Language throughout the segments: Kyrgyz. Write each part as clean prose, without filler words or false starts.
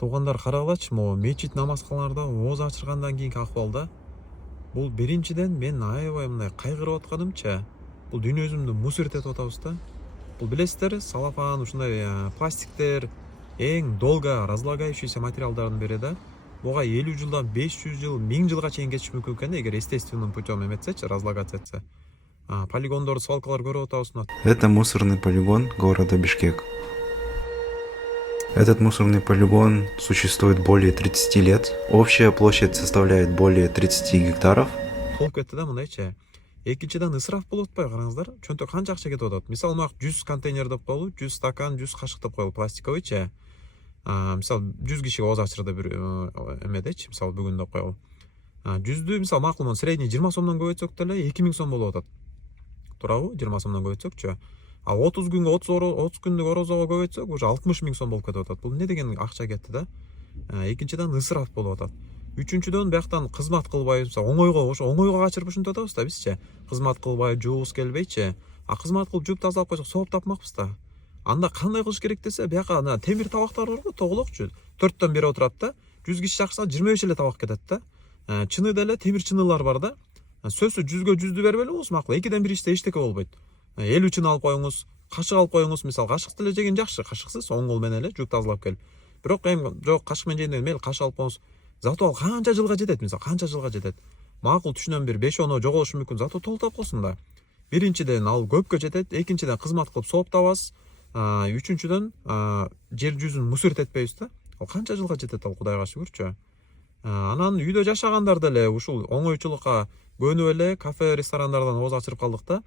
Туугандар карагылачы, могу мечит намазканаларда ооз ачыргандан кийинки акыбалда бул биринчиден мен аябай мындай кайгырып атканымча, бул дүйнөбүздү мусортетип атабыз да. Бул билесиздер, салафан ушундай пластиктер эң долго разлагающийся материалдардын бири да. Буга 50 жылдан 500 жыл, 1000 жылга чейин кетиши мүмкүн экен эгер естественным путем эметсечи, разлагаться этсе. Полигондорду, свалкалар көрүп атабыз. Это мусорный полигон города Бишкек. Этот мусорный полигон существует более 30 лет. Общая площадь составляет более 30 гектаров. Толуп кетти да мындайчы. Экинчиден ысыраф болуп атпайбы, караңыздар. Чөнтөк канча акча кетип атат. Мисалы, мак 100 контейнер деп коелу, 100 стакан, 100 кашык деп коелу пластиковыйчы. Мисалы 100 кишиге ооз ачырды бир эмедечи, мисалы бүгүн деп коелу. 100дү мисалы макул средний 20 сомдон көбөйтсөк деле 2000 сом болуп атат. Туурабы? 20 сомдон көбөйтсөкчү. 30 күнгө 30 күндүк орозого көбөйтсөк уже 60 000 сом болуп кетип атат. Бул эмне деген акча кетти да? Экинчиден ысыраф болуп атат. Үчүнчүдөн бияктан кызмат кылбай, оңойго качырып ушинтип атабыз да бизчи. Кызмат кылбай, жуубуз келбейчи. Кызмат кылып жууп тазалап койсок сооп тапмакпыз да. Анда кандай кылыш керек десе, бияка темир табактар барбы, тоголокчу. 4төн бири отурат да. 100 киши чакырса 25 эле табак кетет да. Чыны деле темир чынылар бар да. Сөзсүз 100гө 100дү бербей эле болсун макул. 2ден 1 ичсе эчтеке болбойт. 50 чын алып коюңуз, кашык алып коюңуз, мисалы кашык деле жеген жакшы, кашыксыз оң кол менен эле жууп тазалап келип. Бирок эми жок, кашык менен жегенден мейли кашык алып коюңуз. Зато ал канча жылга жетет, мисалы канча жылга жетет. Макул түшүнөм, бир 5-10 жоголушу мүмкүн, зато толтура койсун да. Биринчиден ал көпкө жетет, экинчиден кызмат кылып сооп табасыз, үчүнчүдөн жер жүзүн мусортетпейбиз да. Ал канча жылга жетет ал, Кудайга шүгүрчү. Анан үйдө жашагандар деле ушул оңойчулукка көнүп эле кафе, ресторандардан ооз ачырып калдык да.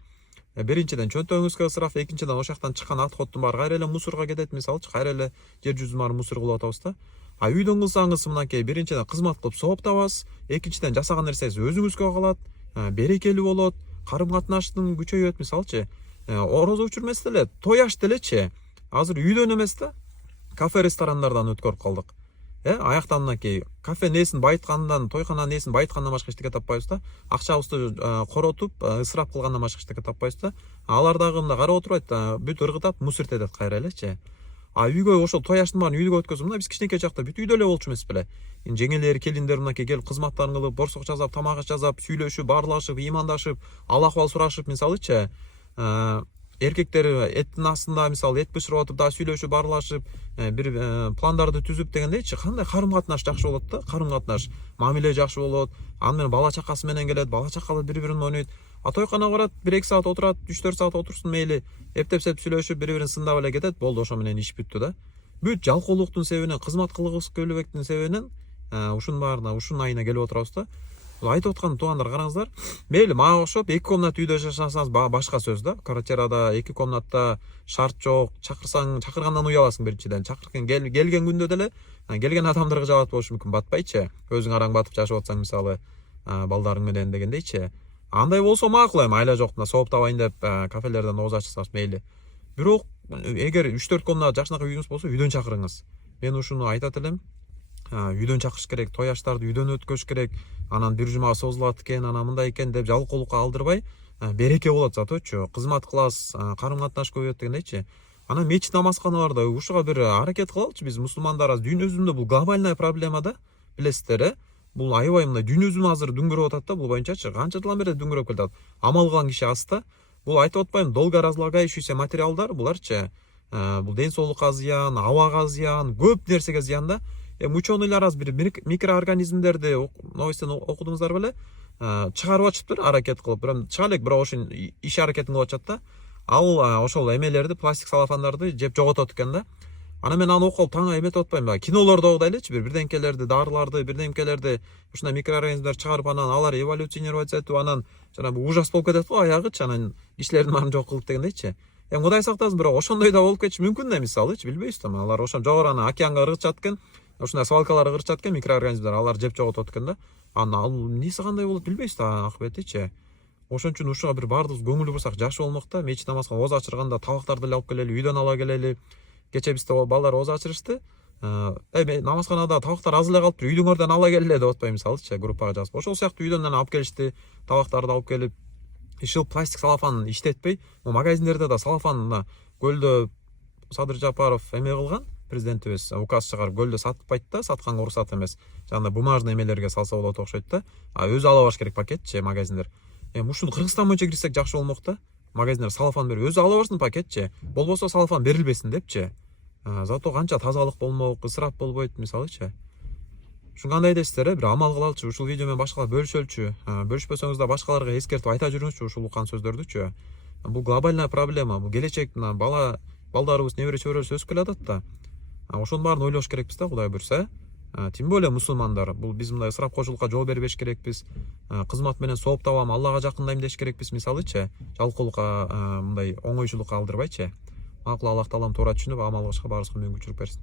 Биринчиден чөнтөгүңүзгө ысыраф, экинчиден ошол жактан чыккан отходдун баары кайра эле мусорго кетет, мисалычы, кайра эле жер жүзүн баарын мусор кылып атабыз да. Үйдөн кылсаңыз мынакей биринчиден кызмат кылып сооп табасыз, экинчиден жасаган нерсеңиз өзүңүзгө калат, берекелүү болот, карым катнаштын күчөйөт, мисалычы. Орозо учур эмес деле, той аш делечи. Азыр үйдөн эмес да, кафе, ресторандардан өткөрүп калдык. Аяктан мынакей кафе несин байыткандан, тойкана несин байыткандан башка эчтеке таппайбыз да. Акчабызды коротуп, ысырап кылгандан башка эчтеке таппайбыз да. Алар дагы мында карап отурбайт, бүт ыргытат, мусортетет кайра элечи. Үйгө ошол той аштын баарын үйгө өткөзүп, мына биз кичинекей чакта бүт үйдө эле болчу эмес беле. Жеңелер, келиндер мынакей келип кызматтарын кылып, борсок жазап, тамак жазап, сүйлөшүп, баарлашып, ыймандашып, ал акыбал сурашып, мисалычы, эркектер эттин астында мисалы эт бышырып отуруп да сүйлөшүп, баарлашып, бир пландарды түзүп дегендейчи, кандай карым катнаш жакшы болот да, карым катнаш, мамиле жакшы болот. Аны менен бала чакасы менен келет, бала чакалар бири-бирин ойнойт. Тойканага барат, 1-2 саат отурат, 3-4 саат отурсун мейли, эптеп-сеп сүйлөшүп, бири-бирин сындап эле кетет, болду, ошо менен иш бүттү да. Бүт жалкоолуктун себебинен, кызмат кылгыс келбектин себебинен ушунун баарына, ушунун айына келип отурабыз да. Айтып аткан туугандар, караңыздар, мейли мага окшоп 2 комнат үйдө жашасаңыз башка сөз да. Квартирада 2 комнатта шарт жок, чакыргандан уяласың биринчиден. Чакырган келген күндө деле келген адамдарга жабат болушу мүмкүн, батпайчы. Өзүң араң батып жашап атсаң, мисалы, балдарың менен дегендейчи. Андай болсо макул, эми айла жок, сооп табайын деп кафелерден ооз ачсаңыз мейли. Бирок эгер 3-4 комнат жакшынакай үйүңүз болсо, үйдөн чакырыңыз. Мен ушуну айтат элем. Үйдөн чакырыш керек, той аштарды үйдөн өткөзүш керек. Анан бир жума созулат экен, анан мындай экен деп жалкоолукка алдырбай, береке болот заточу. Кызмат кыласыз, карым катнаш көбөйөт дегендейчи. Анан мечит намазканаларда ушуга бир аракет кылалычы биз мусулмандар. Дүйнө жүзүндө бул глобальная проблема да, билесиздер, Бул аябай мындай дүйнө жүзүн азыр дүңгүрөп атат да, бул боюнчачы. Канча жылдан бери дүңгүрөп келатат. Амал кылган киши аз да. Бул айтып атпайм, долго разлагающийся материалдар буларчы. Бул ден соолукка зыян, абага зыян, көп нерсеге зыян да. Ученыйлар аз бир микроорганизмдерди новостен окудуңуздар беле? Чыгарып атышыптыр, аракет кылып. Чыга элек, бирок ошон иш аракетин кылып атышат да. Ал ошол эмелерди, пластик салафандарды жеп жоготот экен да. Ана мен аны окуп таң эметип атпайм ба? Кинолордогудай элечи, бирденкелерди, дарыларды, бирденкелерди ушундай микроорганизмдер чыгарып, анан алар эволюционировать этип, анан жанагы ужас болуп кетет го аягычы, анан кишилердин баарын жок кылып дегендейчи. Кудай сактасын, бирок ошондой да болуп кетиши мүмкүн да, мисалычы, билбейбиз да. Алар ошон жогору океанга ыргытышат экен, ушундай свалкалар ыргытышат экен, микроорганизмдер, алар жеп жоготот экен да. Ал эмнеси кандай болот билбейбиз да, акыбетичи. Ошон үчүн ушуга бир баардыгыбыз көңүл бурсак жакшы болмок да. Мечит намазга ооз ачырганда табактарды эле алып келели, үйдөн ала келели. Кече бизде балдар ооз ачырышты. Намазканада табактар аз эле калыптыр, үйдүңөрдөн ала келеле деп атпайм, мисалычы, группага жазып. Ошол сыяктуу үйдөн алып келишти, табактарды алып келип, ишил пластик салафан иштетпей, магазиндерде да салафан көлдө Садыр Жапаров эме кылган, президентибиз указ чыгарып көлдө сатпайт да, сатканга уруксат эмес. Жана бумажный эмелерге салса болот окшойт да. А өзү ала баш керек пакетчи магазиндер. Ушул Кыргызстан боюнча кирсек жакшы болмок да. Магазиндер салфан берип өзү ала барсын пакетчи. Болбосо салфан берилбесин депчи. Зато канча тазалык болмок, ысырап болбойт мисалычы. Ушун кандай дейсиздер, бир амал кылалычы, ушул видео менен башкалар бөлүшөлчү. Бөлүшпөсөңүз да башкаларга эскертип айта жүрүңүзчү ушул укан сөздөрдүчү. Бул глобальная проблема, бул келечек балдарыбыз небере чөбөрөбүз өсүп келатат да. Ошонун баарын ойлош керекпиз да, Кудай буйрса. Тем более мусулмандар, бул биз мындай ысырап кожулукка жол бербеш керекпиз. Кызмат менен сооп табам, Аллага жакындайм деш керекпиз мисалычы. Жалкоолукка мындай оңойчулукка алдырбайчы. Макул, Аллах таалам туура түшүнүп амал кылышка баарыбызга мүмкүнчүлүк берсин.